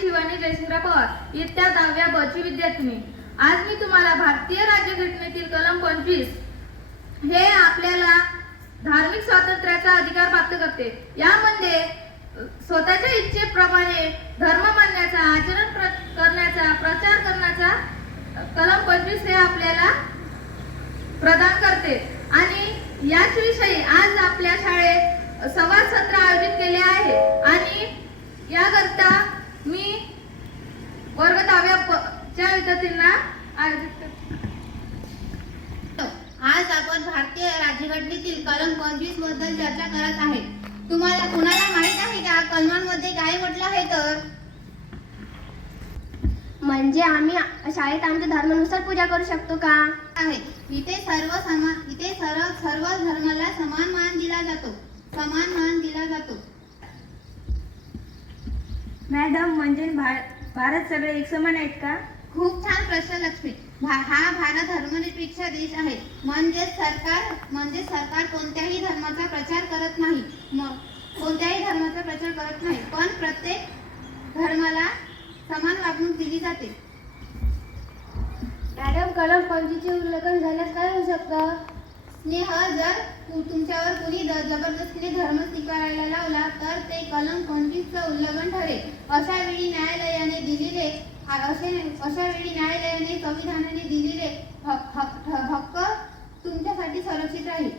शिवानी जयसिंगराव पवार इत्या दहाव्या बची विद्यार्थिनी. आज मी तुम्हाला भारतीय राज्यघटनेतील कलम पंचवीस हे आपल्याला धार्मिक स्वातंत्र्याचा अधिकार प्राप्त करते. यामध्ये स्वतःच्या इच्छेप्रमाणे धर्म मानण्याचा आचरण प्र- करण्याचा प्रचार करण्याचा कलम पंचवीस हे आपल्याला प्रदान करते. आणि याच विषयी आज आपल्या शाळेत संवाद सत्र वर्ग दहाव्या च्या विद्यार्थ्यांना आज आपण भारतीय राज्यघटनेतील कलम पंचवीसबद्दल चर्चा करत आहे. तुम्हाला कुणाला माहीत आहे का? कलमांमध्ये काय म्हटलं आहे तर? म्हणजे आम्ही शाळेत आमच्या धर्मानुसार पूजा करू शकतो का? आहे. इथे सर्व समान इथे सर्व सर्व धर्माला समान मान दिला जातो. समान मान दिला जातो. मॅडम म्हणजे भारत सगळे एक समान आहेत का? खूप छान प्रश्न लक्ष्मी. भा- हा भारत धर्मनिरपेक्ष देश आहे. म्हणजे सरकार म्हणजे सरकार कोणत्याही धर्माचा प्रचार करत नाही. कोणत्याही धर्माचा प्रचार करत नाही. पण प्रत्येक धर्माला समान वागणूक दिली जाते. मॅडम कलम पंचवीसचे उल्लंघन झाल्यास काय होऊ शकतं? स्नेह जर तुमच्यावर कुणी द- जबरदस्तीने धर्म स्वीकारायला लावला तर ते कलम पंचवीसचं उल्लंघन ठरेल. अशा वेळी न्यायालयाने दिलेले असे अशा वेळी न्यायालयाने संविधानाने दिलेले हक हक्क तुमच्यासाठी संरक्षित राहील.